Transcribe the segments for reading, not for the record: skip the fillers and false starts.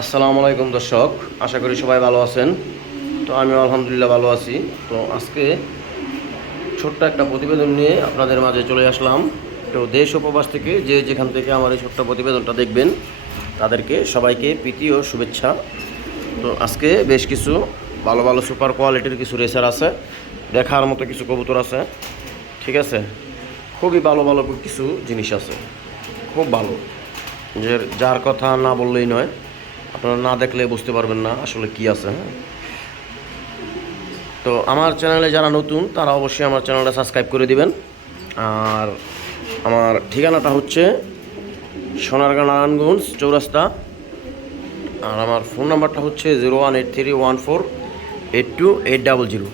আসসালামু আলাইকুম দর্শক, আশা করি সবাই ভালো আছেন। তো আমি আলহামদুলিল্লাহ ভালো আছি। তো আজকে ছোট্ট একটা প্রতিবেদন নিয়ে আপনাদের মাঝে চলে আসলাম। তো দেশ ও প্রবাস থেকে যে যেখান থেকে আমার এই ছোট্ট প্রতিবেদনটা দেখবেন তাদেরকে সবাইকে প্রীতি ও শুভেচ্ছা। তো আজকে বেশ কিছু ভালো ভালো সুপার কোয়ালিটির কিছু রেসার আছে, দেখার মতো কিছু কবুতর আছে। ঠিক আছে, খুবই ভালো ভালো কিছু জিনিস আছে, খুব ভালো, যে যার কথা না বললেই নয়। আপনারা না দেখলে বুঝতে পারবেন না আসলে কি আছে। হ্যাঁ, তো আমার চ্যানেলে যারা নতুন তারা অবশ্যই আমার চ্যানেলটা সাবস্ক্রাইব করে দিবেন। আর আমার ঠিকানাটা হচ্ছে সোনারগাঁ নারায়ণগঞ্জ চৌরাস্তা। আর আমার ফোন নাম্বারটা হচ্ছে 0183148280।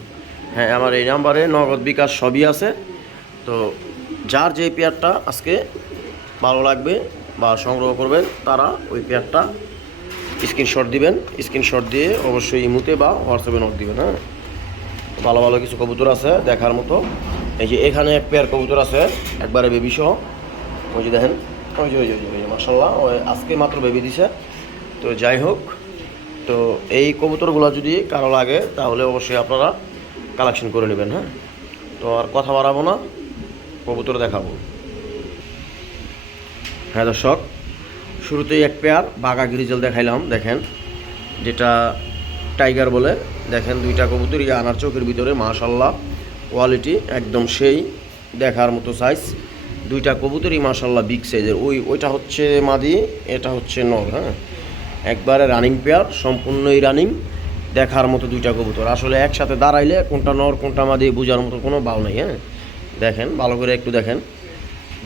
হ্যাঁ, আমার এই নাম্বারে নগদ বিকাশ সবই আছে। তো যার যে পেয়ারটা আজকে ভালো লাগবে বা সংগ্রহ করবেন তারা ওই পেয়ারটা স্ক্রিনশট দিবেন। স্ক্রিনশট দিয়ে অবশ্যই ইমুতে বা হোয়াটসঅ্যাপে নক দিবেন। হ্যাঁ, ভালো ভালো কিছু কবুতর আছে দেখার মতো। এই যে এখানে এক পেয়ার কবুতর আছে একবারে বেবি সহ। ওই যে দেখেন, ওই যে মাশাল্লাহ, ওই আজকে মাত্র বেবি দিছে। তো যাই হোক, তো এই কবুতরগুলো যদি কারো লাগে তাহলে অবশ্যই আপনারা কালেকশন করে নেবেন। হ্যাঁ, তো আর কথা বাড়াবো না, কবুতর দেখাবো। হ্যাঁ দর্শক, শুরুতেই এক পেয়ার বাঘা গ্রিজেল দেখাইলাম, দেখেন যেটা টাইগার বলে। দেখেন দুইটা কবুতরই আনার চোখের ভিতরে মাশাল্লাহ, কোয়ালিটি একদম সেই, দেখার মতো সাইজ। দুইটা কবুতরই মাশাল্লাহ বিগ সাইজের। ওইটা হচ্ছে মাদি, এটা হচ্ছে নর। হ্যাঁ, একবারে রানিং পেয়ার, সম্পূর্ণই রানিং, দেখার মতো দুইটা কবুতর। আসলে একসাথে দাঁড়াইলে কোনটা নর কোনটা মাদি বোঝার মতো কোনো বাল নেই। হ্যাঁ, দেখেন ভালো করে একটু দেখেন,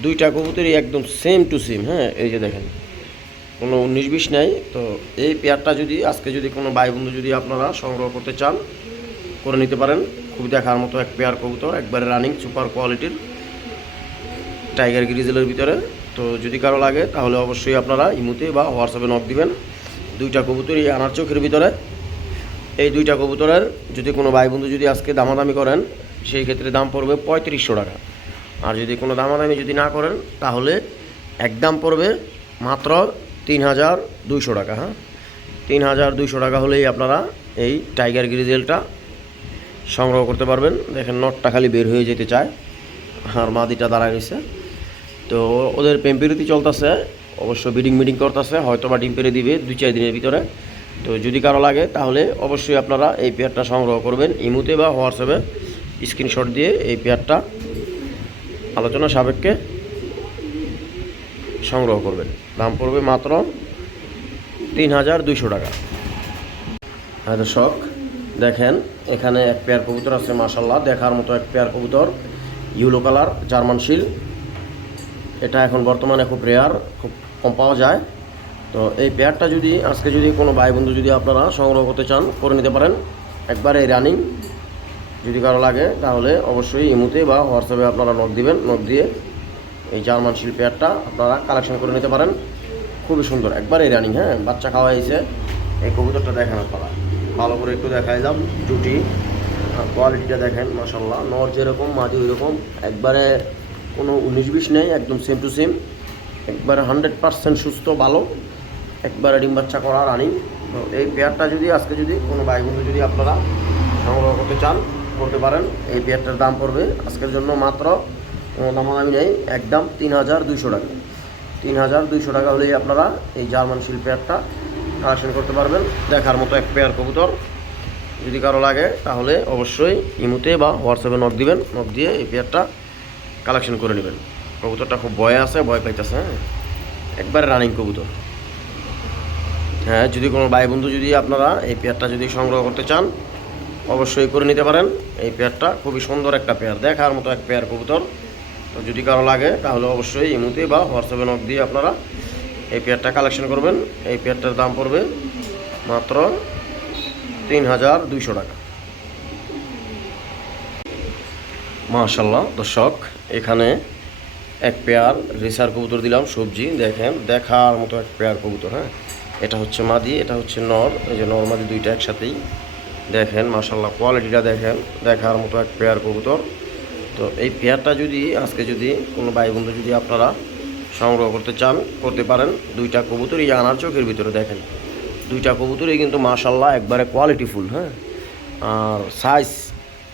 দুইটা কবুতরই একদম সেম টু সেম। হ্যাঁ, এই যে দেখেন, কোনো 19-20 নাই। তো এই পেয়ারটা যদি আজকে যদি কোনো ভাই বন্ধু যদি আপনারা সংগ্রহ করতে চান করে নিতে পারেন। খুব দেখার মতো এক পেয়ার কবুতর, একবারে রানিং সুপার কোয়ালিটির টাইগার গ্রিজেলের ভিতরে। তো যদি কারো লাগে তাহলে অবশ্যই আপনারা ইমুতে বা হোয়াটসঅ্যাপে নক দিবেন। দুইটা কবুতরই আনার চোখের ভিতরে। এই দুইটা কবুতরের যদি কোনো ভাই বন্ধু যদি আজকে দামাদামি করেন সেই ক্ষেত্রে দাম পড়বে 3500 টাকা। আর যদি কোনো দামাদামি যদি না করেন তাহলে একদম পড়বে মাত্র 3200 টাকা। হ্যাঁ, 3200 টাকা হলেই আপনারা এই টাইগার গ্রিজেলটা সংগ্রহ করতে পারবেন। দেখেন নটটা খালি বের হয়ে যেতে চায় আর মাদিটা দাঁড়ায় রয়েছে। তো ওদের প্রেম প্রীতি চলতেছে, অবশ্য বিডিং মিটিং করতেছে, হয়তো বা ডিম পেরে দিবে 2-4 দিনের ভিতরে। তো যদি কারো লাগে তাহলে অবশ্যই আপনারা এই পেয়ারটা সংগ্রহ করবেন। ইমুতে বা হোয়াটসঅ্যাপে স্ক্রিনশট দিয়ে এই পেয়ারটা আলোচনা সাপেক্ষে সংগ্রহ করবেন। দাম পড়বে মাত্র 3200 টাকা। হ্যাঁ দর্শক, দেখেন এখানে এক পেয়ার কবুতর আছে মাশাল্লাহ, দেখার মতো এক পেয়ার কবুতর, ইউলো কালার জার্মান শিল। এটা এখন বর্তমানে খুব রেয়ার, খুব কম পাওয়া যায়। তো এই পেয়ারটা যদি আজকে যদি কোনো ভাই বন্ধু যদি আপনারা সংগ্রহ করতে চান করে নিতে পারেন, একবারে রানিং। যদি কারো লাগে তাহলে অবশ্যই ইমুতে বা হোয়াটসঅ্যাপে আপনারা নক দিবেন। নক দিয়ে এই জার্মান শিল পেয়ারটা আপনারা কালেকশন করে নিতে পারেন। খুবই সুন্দর, একবারে রানিং। হ্যাঁ, বাচ্চা খাওয়া হয়েছে। এই কবুতরটা দেখেন আপনারা, ভালো করে একটু দেখাইলাম জুটি আর কোয়ালিটিটা দেখেন মাশাল্লাহ, নর যেরকম মাদি ওই রকম, একবারে কোনো 19-20 নেই, একদম সেম টু সেম, একবারে 100% সুস্থ ভালো, একবারে ডিম বাচ্চা করা রানিং। তো এই পেয়ারটা যদি আজকে যদি কোনো ভাই বন্ধু যদি আপনারা সংগ্রহ করতে চান করতে পারেন। এই পেয়ারটার দাম পড়বে আজকের জন্য মাত্র, কোনো দামাদামি নেই, একদম 3200 টাকা। 3200 টাকা হলেই আপনারা এই জার্মান শিল পেয়ারটা কালেকশন করতে পারবেন। দেখার মতো এক পেয়ার কবুতর। যদি কারো লাগে তাহলে অবশ্যই ইমুতে বা হোয়াটসঅ্যাপে নক দিবেন। নক দিয়ে এই পেয়ারটা কালেকশন করে নেবেন। কবুতরটা খুব ভয় আছে, ভয় পাইতেছে। হ্যাঁ, একবারে রানিং কবুতর। হ্যাঁ, যদি কোনো ভাই বন্ধু যদি আপনারা এই পেয়ারটা যদি সংগ্রহ করতে চান অবশ্যই করে নিতে পারেন। এই পেয়ারটা খুবই সুন্দর একটা পেয়ার, দেখার মতো এক পেয়ার কবুতর। তো যদি কারো লাগে তাহলে অবশ্যই ইমুতে বা হোয়াটসঅ্যাপে নক দিয়ে আপনারা এই পেয়ারটা কালেকশন করবেন। এই পেয়ারটার দাম পড়বে মাত্র 3200 টাকা। মাশাল্লাহ দর্শক, এখানে এক পেয়ার রেসার কবুতর দিলাম সবজি। দেখেন দেখার মতো এক পেয়ার কবুতর। হ্যাঁ, এটা হচ্ছে মাদি, এটা হচ্ছে নর। এই যে নর মাদি দুইটা একসাথেই। দেখেন মাশাল্লাহ, কোয়ালিটিটা দেখেন, দেখার মতো এক পেয়ার কবুতর। তো এই পেয়ারটা যদি আজকে যদি কোনো ভাই বন্ধু যদি আপনারা সংগ্রহ করতে চান করতে পারেন। দুইটা কবুতরই আনার চোখের ভিতরে দেখেন দুইটা কবুতরই কিন্তু মাশাল্লাহ একবারে কোয়ালিটিফুল। হ্যাঁ, আর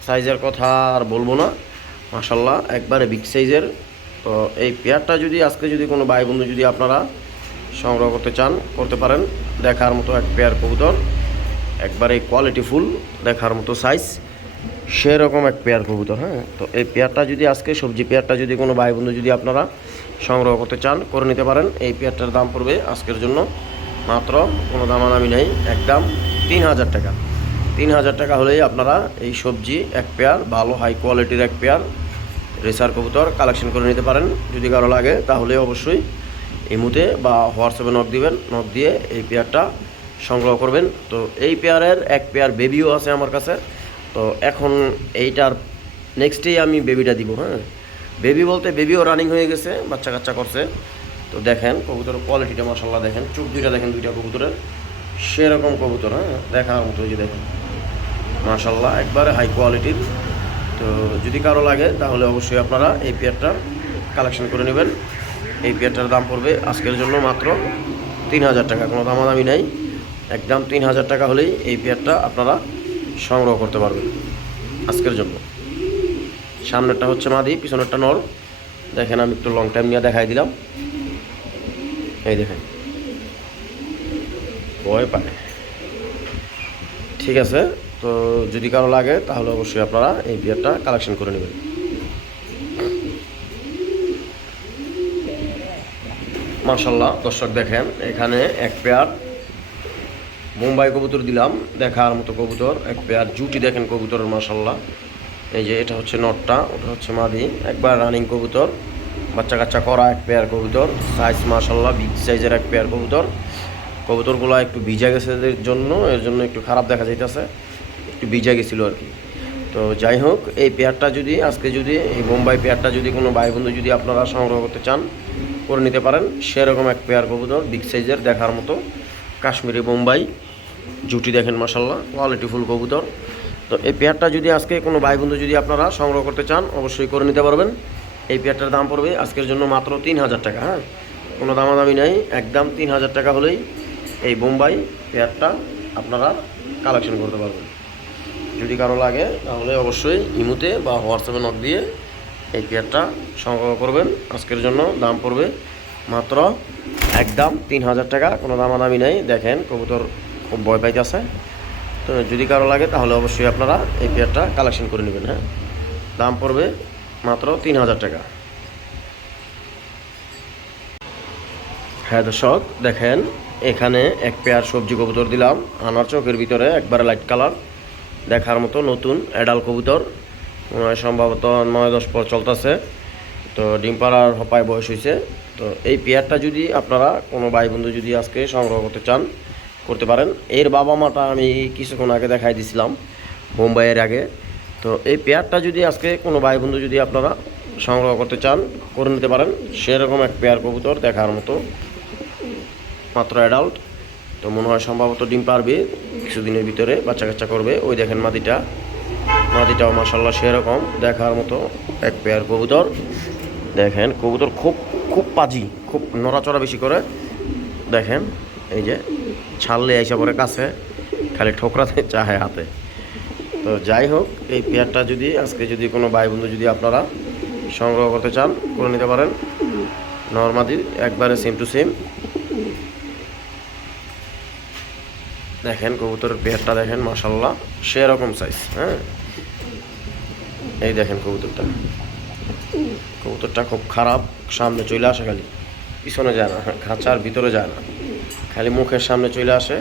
সাইজের কথা আর বলবো না, মাশাল্লাহ একবারে বিগ সাইজের। তো এই পেয়ারটা যদি আজকে যদি কোনো ভাই বন্ধু যদি আপনারা সংগ্রহ করতে চান করতে পারেন। দেখার মতো এক পেয়ার কবুতর, একবারে কোয়ালিটিফুল, দেখার মতো সাইজ, সেরকম এক পেয়ার কবুতর। হ্যাঁ, তো এই পেয়ারটা যদি আজকে সবজি পেয়ারটা যদি কোনো ভাই বন্ধু যদি আপনারা সংগ্রহ করতে চান করে নিতে পারেন। এই পেয়ারটার দাম পড়বে আজকের জন্য মাত্র, কোনো দামাদামি নেই, একদম 3000 টাকা। 3000 টাকা হলেই আপনারা এই সবজি এক পেয়ার ভালো হাই কোয়ালিটির এক পেয়ার রেসার কবুতর কালেকশন করে নিতে পারেন। যদি কারো লাগে তাহলে অবশ্যই ইমুতে বা হোয়াটসঅ্যাপে নক দিবেন, নক দিয়ে এই পেয়ারটা সংগ্রহ করবেন। তো এই পেয়ারের এক পেয়ার বেবিও আছে আমার কাছে। তো এখন এইটার নেক্সটেই আমি বেবিটা দিব। হ্যাঁ, বেবি বলতে বেবিও রানিং হয়ে গেছে, বাচ্চা কাচ্চা করছে। তো দেখেন কবুতরের কোয়ালিটিটা মাশাল্লাহ, দেখেন চোখ দুইটা দেখেন, দুইটা কবুতরের সেরকম কবুতর। হ্যাঁ, দেখার মতো, যে দেখেন মাশাল্লাহ একবারে হাই কোয়ালিটির। তো যদি কারো লাগে তাহলে অবশ্যই আপনারা এই পেয়ারটা কালেকশন করে নেবেন। এই পেয়ারটার দাম পড়বে আজকের জন্য মাত্র 3000 টাকা, কোনো দামাদামি নেই, একদম 3000 টাকা হলেই এই পেয়ারটা আপনারা সংগ্রহ করতে পারবেন আজকের জন্য। সামনেরটা হচ্ছে মাদি, পিছনেরটা নর। দেখেন আমি একটু লং টাইম নিয়ে দেখাই দিলাম। এই দেখেন ভয় পায়। ঠিক আছে, তো যদি কারো লাগে তাহলে অবশ্যই আপনারা এই পেয়ারটা কালেকশন করে নেবেন। মাশাল্লাহ দর্শক দেখেন এখানে এক পেয়ার মুম্বাই কবুতর দিলাম, দেখার মতো কবুতর এক পেয়ার জুটি। দেখেন কবুতরের মাশাল্লাহ, এই যে এটা হচ্ছে নটটা, ওটা হচ্ছে মাদি, একবার রানিং কবুতর, বাচ্চা কাচ্চা করা এক পেয়ার কবুতর, সাইজ মাশাল্লাহ বিগ সাইজের এক পেয়ার কবুতর। কবুতরগুলো একটু ভিজা গেছে এর জন্য একটু খারাপ দেখা যাইতেছে, একটু ভিজা গেছিলো আর কি। তো যাই হোক, এই পেয়ারটা যদি আজকে যদি এই মুম্বাই পেয়ারটা যদি কোনো ভাই বন্ধু যদি আপনারা সংগ্রহ করতে চান করে নিতে পারেন। সেরকম এক পেয়ার কবুতর বিগ সাইজের দেখার মতো কাশ্মীরি মুম্বাই জুটি। দেখেন মাশাল্লাহ কোয়ালিটিফুল কবুতর। তো এই পেয়ারটা যদি আজকে কোনো ভাই বন্ধু যদি আপনারা সংগ্রহ করতে চান অবশ্যই করে নিতে পারবেন। এই পেয়ারটার দাম পড়বে আজকের জন্য মাত্র 3000 টাকা। হ্যাঁ, কোনো দামাদামি নেই, একদম 3000 টাকা হলেই এই বোম্বাই পেয়ারটা আপনারা কালেকশন করতে পারবেন। যদি কারো লাগে তাহলে অবশ্যই ইমুতে বা হোয়াটসঅ্যাপে নক দিয়ে এই পেয়ারটা সংগ্রহ করবেন। আজকের জন্য দাম পড়বে মাত্র একদম 3000 টাকা, কোনো দামাদামি নেই। দেখেন কবুতর খুব ভয় পাইতেছে। তো যদি কারো লাগে তাহলে অবশ্যই আপনারা এই পেয়ারটা কালেকশন করে নেবেন। হ্যাঁ, দাম পড়বে মাত্র 3000 টাকা। হ্যাঁ দর্শক দেখেন এখানে এক পেয়ার সবজি কবুতর দিলাম, আনার চোখের ভিতরে একবারে লাইট কালার, দেখার মতো নতুন অ্যাডাল কবুতর, মনে হয় সম্ভবত 9-10 পর চলতেছে। তো ডিম পাড়ার হপায় বয়স হয়েছে। তো এই পেয়ারটা যদি আপনারা কোনো ভাই বন্ধু যদি আজকে সংগ্রহ করতে চান করতে পারেন। এর বাবা মাটা আমি কিছুক্ষণ আগে দেখাই দিছিলাম মুম্বাইয়ের আগে। তো এই পেয়ারটা যদি আজকে কোনো ভাই বন্ধু যদি আপনারা সংগ্রহ করতে চান করে নিতে পারেন। সেরকম এক পেয়ার কবুতর দেখার মতো, মাত্র অ্যাডাল্ট। তো মনে হয় সম্ভবত ডিম পারবে কিছুদিনের ভিতরে, বাচ্চা কাচ্চা করবে। ওই দেখেন মাদিটাও মাশাল্লাহ সেরকম দেখার মতো এক পেয়ার কবুতর। দেখেন কবুতর খুব পাজি, খুব নড়াচড়া বেশি করে। দেখেন এই যে ছাড়লে আইসা পরে কাছে খালি ঠোকরাতে চাহে হাতে। তো যাই হোক, এই পেয়ারটা যদি আজকে যদি কোনো ভাই বন্ধু যদি আপনারা সংগ্রহ করতে চান করে নিতে পারেন। নরমাদি একবারে সেম টু সেম। দেখেন কবুতরের পেয়ারটা দেখেন মাশাল্লাহ সেরকম সাইজ। হ্যাঁ, এই দেখেন কবুতরটা খুব খারাপ, সামনে চলে আসে, খালি পিছনে যায় না, খাঁচার ভিতরে যায় না, খালি মুখের সামনে চলে আসে।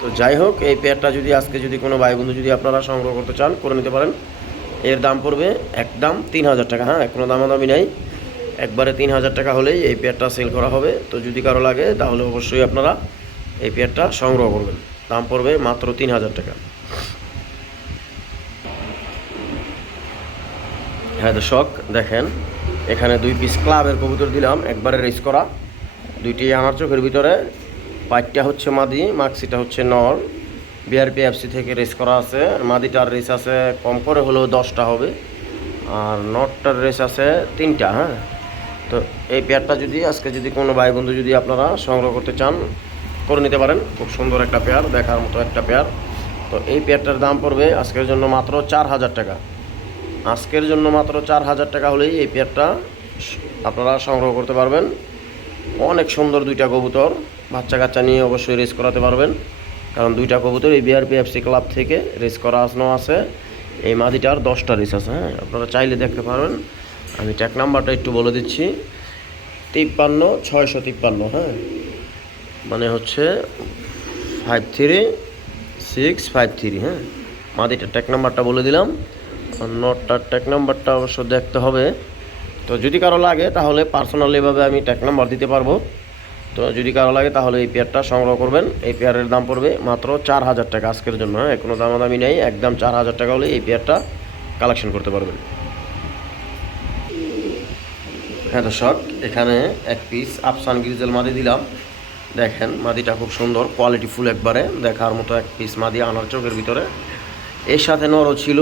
তো যাই হোক, এই পেয়ারটা যদি আজকে যদি কোনো ভাই বন্ধু যদি আপনারা সংগ্রহ করতে চান করে নিতে পারেন। এর দাম পড়বে একদম 3000 টাকা। হ্যাঁ, কোনো দামাদামি নেই, একবারে 3000 টাকা হলেই এই পেয়ারটা সেল করা হবে। তো যদি কারো লাগে তাহলে অবশ্যই আপনারা এই পেয়ারটা সংগ্রহ করবেন। দাম পড়বে মাত্র 3000 টাকা। হ্যাঁ দর্শক দেখেন এখানে 2 পিস ক্লাবের কবুতর দিলাম, একবারে রেস করা, দুইটি আমার চোখের ভিতরে। পাইটটা হচ্ছে মাদি, মাক্সিটা হচ্ছে নর। বিআরপিএফসি থেকে রেস করা আছে। মাদিটার রেস আছে কম করে হলেও 10টা হবে, আর নটটার রেস আছে 3টা। হ্যাঁ, তো এই পেয়ারটা যদি আজকে যদি কোনো ভাই বন্ধু যদি আপনারা সংগ্রহ করতে চান করে নিতে পারেন। খুব সুন্দর একটা পেয়ার, দেখার মতো একটা পেয়ার। তো এই পেয়ারটার দাম পড়বে আজকের জন্য মাত্র 4000 টাকা। আজকের জন্য মাত্র 4000 টাকা হলেই এই পেয়ারটা আপনারা সংগ্রহ করতে পারবেন। অনেক সুন্দর দুইটা কবুতর, বাচ্চা কাচ্চা নিয়ে অবশ্যই রেস করাতে পারবেন, কারণ দুইটা কবুতর এই বিআরপিএফসি ক্লাব থেকে রেস করা আসনো আছে। এই মাদিটার 10টা রেস আছে, হ্যাঁ, আপনারা চাইলে দেখতে পারবেন। আমি ট্যাগ নাম্বারটা একটু বলে দিচ্ছি, 53653, হ্যাঁ, মানে হচ্ছে 53653, হ্যাঁ। মাদিটার ট্যাগ নাম্বারটা বলে দিলাম, আর নটটার ট্যাগ নাম্বারটা অবশ্য দেখতে হবে। তো যদি কারো লাগে তাহলে পার্সোনালিভাবে আমি ট্যাগ নাম্বার দিতে পারবো। তো যদি কারো লাগে তাহলে এই পেয়ারটা সংগ্রহ করবেন। এই পেয়ারের দাম পড়বে মাত্র 4000 টাকা আজকের জন্য, হ্যাঁ, কোনো দামাদামি নেই, একদম 4000 টাকা হলে এই পেয়ারটা কালেকশন করতে পারবেন। হ্যাঁ দর্শক, এখানে এক পিস আফসান গ্রিজেল মাদি দিলাম। দেখেন মাদিটা খুব সুন্দর, কোয়ালিটি ফুল, একবারে দেখার মতো এক পিস মাদি আনার চোখের ভিতরে। এর সাথে নরও ছিল,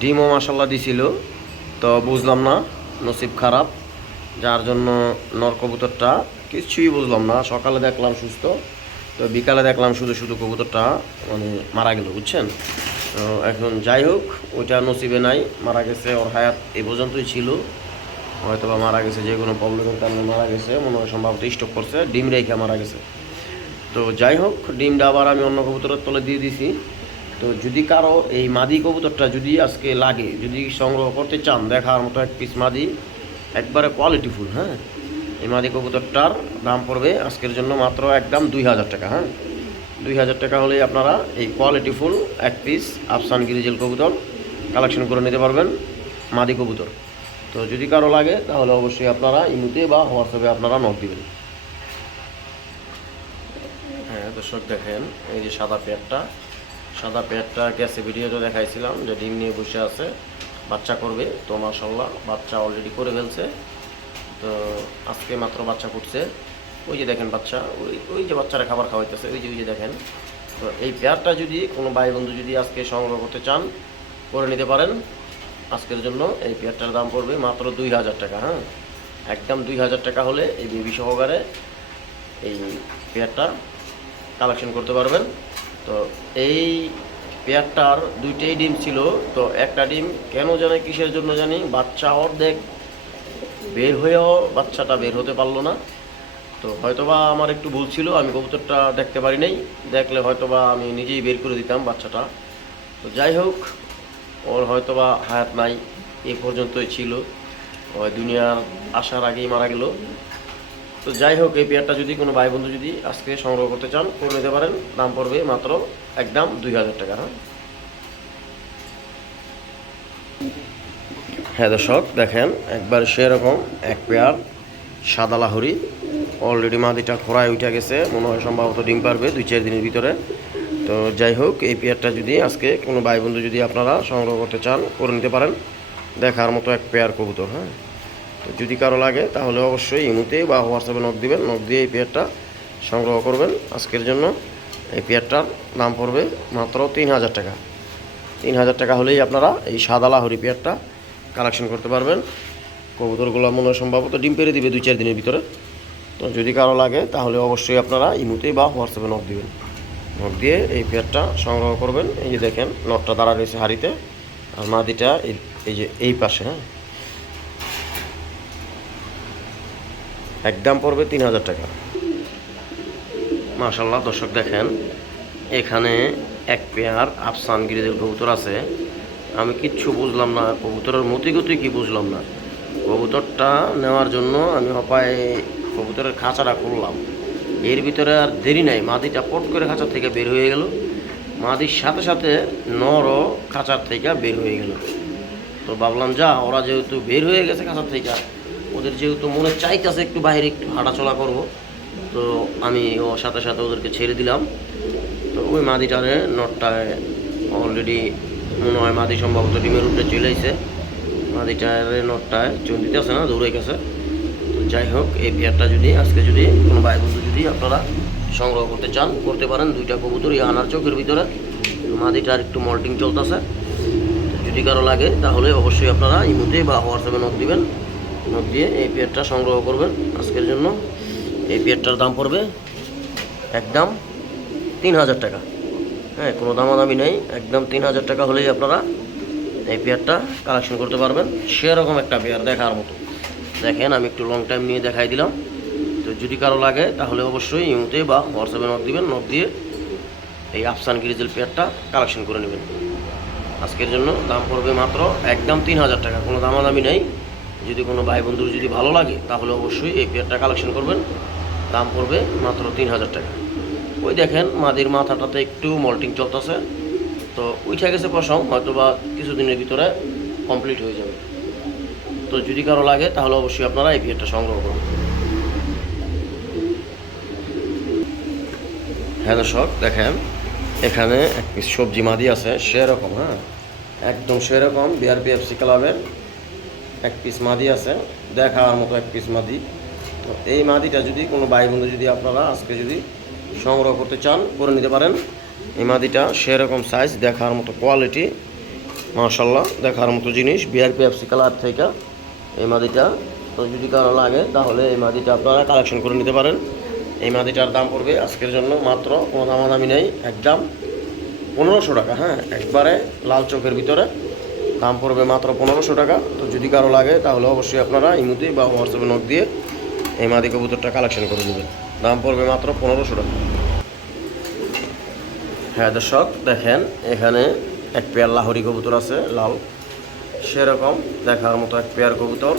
ডিমও মাসাল্লাহ দিছিল। তো বুঝলাম না, নসিব খারাপ, যার জন্য নর কবুতরটা কিছুই বুঝলাম না। সকালে দেখলাম সুস্থ, তো বিকালে দেখলাম শুধু শুধু কবুতরটা মানে মারা গেল, বুঝছেন। তো এখন যাই হোক, ওইটা নসিবে নাই, মারা গেছে। ওর হায়াত এই পর্যন্তই ছিল, হয়তো বা মারা গেছে, যে কোনো প্রবলেমের কারণে মারা গেছে, মনে হয় সম্ভবত স্টক করছে, ডিম রেখে মারা গেছে। তো যাই হোক, ডিমটা আবার আমি অন্য কবুতরের তলে দিয়ে দিছি। তো যদি কারো এই মাদি কবুতরটা যদি আজকে লাগে, যদি সংগ্রহ করতে চান, দেখার মতো এক পিস মাদি, একবারে কোয়ালিটি ফুল, হ্যাঁ, এই মাদি কবুতরটার দাম পড়বে আজকের জন্য মাত্র একদম 2000 টাকা, হ্যাঁ। 2000 টাকা হলেই আপনারা এই কোয়ালিটি ফুল এক পিস আফসান গ্রিজেল কবুতর কালেকশন করে নিতে পারবেন, মাদি কবুতর। তো যদি কারো লাগে তাহলে অবশ্যই আপনারা ইমুতে বা হোয়াটসঅ্যাপে আপনারা নক দিবেন। হ্যাঁ দর্শক, দেখেন এই যে সাদা পেয়ারটা গ্যাসে ভিডিওতে দেখাইছিলাম যে ডিম নিয়ে বসে আছে, বাচ্চা করবে। তো মাশাআল্লাহ বাচ্চা অলরেডি করে ফেলছে। তো আজকে মাত্র বাচ্চা ফুটছে, ওই যে দেখেন বাচ্চা, ওই যে বাচ্চারা খাবার খাওয়াইতেছে, ওই যে দেখেন। তো এই পেয়ারটা যদি কোনো ভাই বন্ধু যদি আজকে সংগ্রহ করতে চান, করে নিতে পারেন। আজকের জন্য এই পেয়ারটার দাম পড়বে মাত্র 2000 টাকা, হ্যাঁ, একদম 2000 টাকা হলে এই বেবি সহকারে এই পেয়ারটা কালেকশন করতে পারবেন। তো এই পেয়ারটার দুইটাই ডিম ছিল। তো একটা ডিম কেন জানে কিসের জন্য জানি বাচ্চা অর্ধেক বের হয়েও বাচ্চাটা বের হতে পারলো না। তো হয়তোবা আমার একটু ভুল ছিল, আমি কবুতরটা দেখতে পারি নাই, দেখলে হয়তোবা আমি নিজেই বের করে দিতাম বাচ্চাটা। তো যাই হোক, ওর হয়তোবা হায়াত নাই, এই পর্যন্তই ছিল, ওই দুনিয়ার আসার আগেই মারা গেল। তো যাই হোক, এই পেয়ারটা যদি কোনো ভাই বন্ধু যদি আজকে সংগ্রহ করতে চান, করে নিতে পারেন। দাম পড়বে মাত্র একদম 2000 টাকা, হ্যাঁ। হ্যাঁ দর্শক, দেখেন একবার সেরকম এক পেয়ার সাদা লাহরি, অলরেডি মাদিটা খোড়ায় উঠে গেছে, মনে হয় সম্ভবত ডিম পারবে 2-4 দিনের ভিতরে। তো যাই হোক, এই পেয়ারটা যদি আজকে কোনো ভাই বন্ধু যদি আপনারা সংগ্রহ করতে চান, করে নিতে পারেন। দেখার মতো এক পেয়ার কবুতর, হ্যাঁ। তো যদি কারো লাগে তাহলে অবশ্যই ইমুতে বা হোয়াটসঅ্যাপে নক দিবেন, নক দিয়ে এই পেয়ারটা সংগ্রহ করবেন আজকের জন্য। এই পেয়ারটার দাম পড়বে মাত্র 3000 টাকা। 3000 টাকা হলেই আপনারা এই সাদা লাহরি পেয়ারটা কালেকশন করতে পারবেন। কবুতরগুলো মনে হয় সম্ভবত ডিম পেরে দিবে 2-4 দিনের ভিতরে। তো যদি কারো লাগে তাহলে অবশ্যই আপনারা ইমুতে বা হোয়াটসঅ্যাপে নক দিবেন, নক দিয়ে এই পেয়ারটা সংগ্রহ করবেন। এই যে দেখেন নটটা দাঁড়া রয়েছে হাড়িতে, আর মাদিটা এই যে এই পাশে, হ্যাঁ। একদম পড়বে 3000 টাকা। মাশাআল্লাহ দর্শক, দেখেন এখানে এক পেয়ার আফসান গ্রিজেল কবুতর আছে। আমি কিচ্ছু বুঝলাম না, কবুতরের মতিগতি কি বুঝলাম না। কবুতরটা নেওয়ার জন্য আমি হপায় কবুতরের খাঁচাটা খুললাম, এর ভিতরে আর দেরি নাই, মাদিটা পট করে খাঁচা থেকে বের হয়ে গেল। মাদির সাথে সাথে নরও খাঁচার থেকে বের হয়ে গেল। তো ভাবলাম যা, ওরা যেহেতু বের হয়ে গেছে খাঁচার থেকে, ওদের যেহেতু মনে চাইতেছে একটু বাইরে একটু হাঁটাচলা করব, তো আমি ওর সাথে সাথে ওদেরকে ছেড়ে দিলাম। তো ওই মাদিটারে নটটায় অলরেডি মনে হয় মাদি সম্ভবত ডিমের উঠে চলে আসছে, মাদিটারে নটটায় চুন দিতে আসে না, দৌড়ে গেছে। তো যাই হোক, এই পেয়ারটা যদি আজকে যদি কোনো ভাই বন্ধু যদি আপনারা সংগ্রহ করতে চান, করতে পারেন। দুইটা কবুতরই আনার চোখের ভিতরে, মাদিটার একটু মল্টিং চলতেছে। যদি কারো লাগে তাহলে অবশ্যই আপনারা ইমুতে বা হোয়াটসঅ্যাপে নক দিবেন, নক দিয়ে এই পেয়ারটা সংগ্রহ করবেন আজকের জন্য। এই পেয়ারটার দাম পড়বে একদম 3000 টাকা। হ্যাঁ, কোনো দামাদামি নেই, একদম 3000 টাকা হলেই আপনারা এই পেয়ারটা কালেকশন করতে পারবেন। সেরকম একটা পেয়ার দেখার মতো। দেখেন আমি একটু লং টাইম নিয়ে দেখাই দিলাম। তো যদি কারো লাগে তাহলে অবশ্যই ইমোতে বা হোয়াটসঅ্যাপে নক দিবেন, নক দিয়ে এই আফসান গ্রিজেল পেয়ারটা কালেকশন করে নেবেন। আজকের জন্য দাম পড়বে মাত্র একদম 3000 টাকা, কোনো দামাদামি নেই। যদি কোনো ভাই বন্ধুর যদি ভালো লাগে তাহলে অবশ্যই এই পেয়ারটা কালেকশন করবেন। দাম পড়বে মাত্র 3000 টাকা। ওই দেখেন মাদির মাথাটাতে একটু মল্টিং চলতেছে, তো উঠে গেছে পশম, হয়তো বা কিছুদিনের ভিতরে কমপ্লিট হয়ে যাবে। তো যদি কারো লাগে তাহলে অবশ্যই আপনারা এই পেয়ারটা সংগ্রহ করুন। হ্যাঁ দর্শক, দেখেন এখানে এক পিস সবজি মাদি আছে সেরকম, হ্যাঁ একদম সেরকম বিআরপিএফসি ক্লাবের এক পিস মাদি আছে, দেখার মতো এক পিস মাদি। তো এই মাদিটা যদি কোনো ভাই বন্ধু যদি আপনারা আজকে যদি সংগ্রহ করতে চান করে নিতে পারেন। এই মাদিটা সেরকম সাইজ, দেখার মতো কোয়ালিটি, মাশাআল্লাহ দেখার মতো জিনিস, বিআরপিএফসি কালার থেকে এই মাদিটা। তো যদি কারো লাগে তাহলে এই মাদিটা আপনারা কালেকশন করে নিতে পারেন। এই মাদিটার দাম পড়বে আজকের জন্য মাত্র, কোনো দামাদামি নেই, একদম 1500 টাকা। হ্যাঁ, একবারে লাল চোখের ভিতরে দাম পড়বে মাত্র 1500 টাকা। তো যদি কারো লাগে তাহলে অবশ্যই আপনারা ইমুতে বা হোয়াটসঅ্যাপে নক দিয়ে এই মাদি কবুতরটা কালেকশন করে নেবেন। দাম পড়বে মাত্র 1500 টাকা। হ্যাঁ দর্শক, দেখেন এখানে এক পেয়ার লাহোরি কবুতর আছে লাল, সেরকম দেখার মতো এক পেয়ার কবুতর।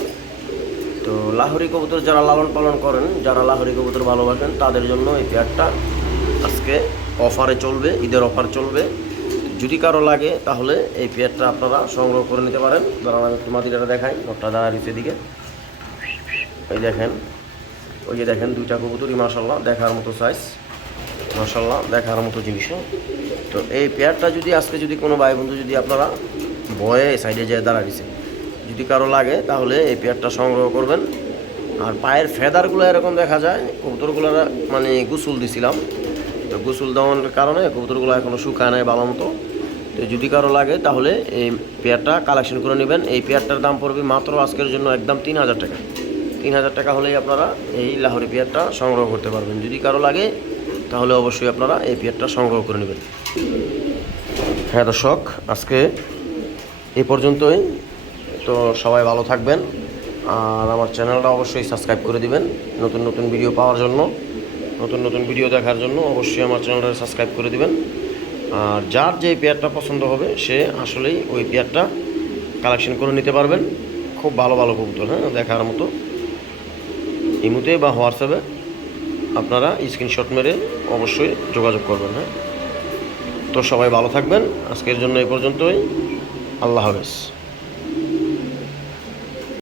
তো লাহোরি কবুতর যারা লালন পালন করেন, যারা লাহোরি কবুতর ভালোবাসেন, তাদের জন্য এই পেয়ারটা আজকে অফারে চলবে, ঈদের অফার চলবে। যদি কারো লাগে তাহলে এই পেয়ারটা আপনারা সংগ্রহ করে নিতে পারেন। দাঁড়ান আমি একটু মাদিটা দেখাই, মোটটা দাঁড়িয়ে দিকে ওই দেখেন, ওই যে দেখেন দুইটা কবুতরই মাশাআল্লাহ দেখার মতো সাইজ, মাশাআল্লাহ দেখার মতো জিনিস। তো এই পেয়ারটা যদি আজকে যদি কোনো ভাই বন্ধু যদি আপনারা ভয়ে সাইডে যেয়ে দাঁড়াইছে, যদি কারো লাগে তাহলে এই পেয়ারটা সংগ্রহ করবেন। আর পায়ের ফেদারগুলো এরকম দেখা যায়, কবুতরগুলো মানে গোসল দিছিলাম, তো গোসল দেওয়ার কারণে কবুতরগুলো এখনও শুকায় নাই ভালো মতো। তো যদি কারো লাগে তাহলে এই পেয়ারটা কালেকশন করে নেবেন। এই পেয়ারটার দাম পড়বে মাত্র আজকের জন্য একদম 3000 টাকা। 3000 টাকা হলেই আপনারা এই লাহোরি পেয়ারটা সংগ্রহ করতে পারবেন। যদি কারো লাগে তাহলে অবশ্যই আপনারা এই পেয়ারটা সংগ্রহ করে নেবেন। হ্যাঁ দর্শক, আজকে এই পর্যন্তই। তো সবাই ভালো থাকবেন, আর আমার চ্যানেলটা অবশ্যই সাবস্ক্রাইব করে দিবেন। নতুন নতুন ভিডিও পাওয়ার জন্য, নতুন নতুন ভিডিও দেখার জন্য অবশ্যই আমার চ্যানেলটা সাবস্ক্রাইব করে দিবেন। আর যার যে পেয়ারটা পছন্দ হবে সে আসলেই ওই পেয়ারটা কালেকশন করে নিতে পারবেন। খুব ভালো ভালো কবুতর, হ্যাঁ দেখার মতো। ইমুতে বা হোয়াটসঅ্যাপে আপনারা স্ক্রিনশট মেরে অবশ্যই যোগাযোগ করবেন। হ্যাঁ, তো সবাই ভালো থাকবেন। আজকের জন্য এই পর্যন্তই। আল্লাহ হাফেজ।